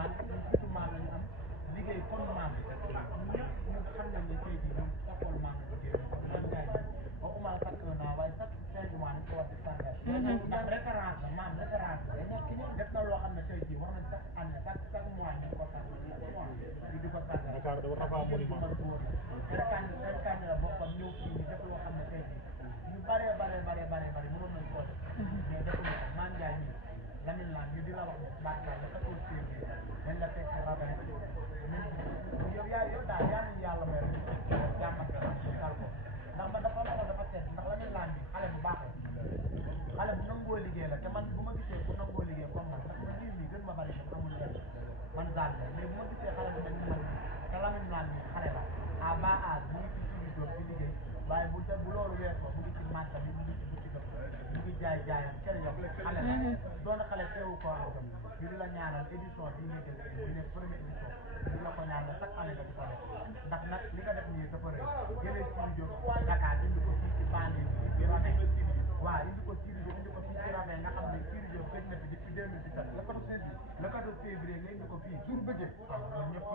maam surtout maam lañu am liggéey comme maam ñëpp ñu xam nañ ne tey jii ñun école maam la liggéey man Ndiaye waxuma chaque un an waaye chaque 5 mois nañ ko war di sargal ndax référence la maam référence la def na loo xam ne tey jii war nañ chaque année chaque mois ñu ko sargal chaque mois ñu di ko sargal man góor la kan la boppam ñëw fii ñu def loo xam ne tey jii ñu bare mënoon nañ koo def mais defuñu ko man Ndiaye nii Lamine Lam ñu di la wax ne barka la 14 février dañ la fekk rabal yow yow daal yaa nañu yàlla may jàmm ak dal ko ndax man dafa la ko dafa seet ndax Lamine Lam bi xale bu baax la xale bu nangoo liggéey la te man bu ma gisee bu nangoo liggéey comme man ndax man lii gën ma bari def amul lenn man daal la mais bu ma gisee xale bu mel ni man te Lamine Lam bi xale la à bas âge mu ngi ci suñu doom di liggéey waaye bu loolu weesoo mu ngi ci marché bi mu ngi ci boutique mu ngi jaayam kër yow xale la doon xale teewu ko am ñu di la ñaanal édition bii nga jël ñu ne première édition ñu la ko ñaanal chaque année nga di ko def ndax nag li nga def nii dafa rëy jëlee studio Dakar indi ko fii ci banlieue bi ci Ravin waaw indi ko studio indi ko fii ci Ravin nga xam ne studio gëj na fi depuis 2017 le 14 février nga indi ko fii suur bëggee waaw ñëpp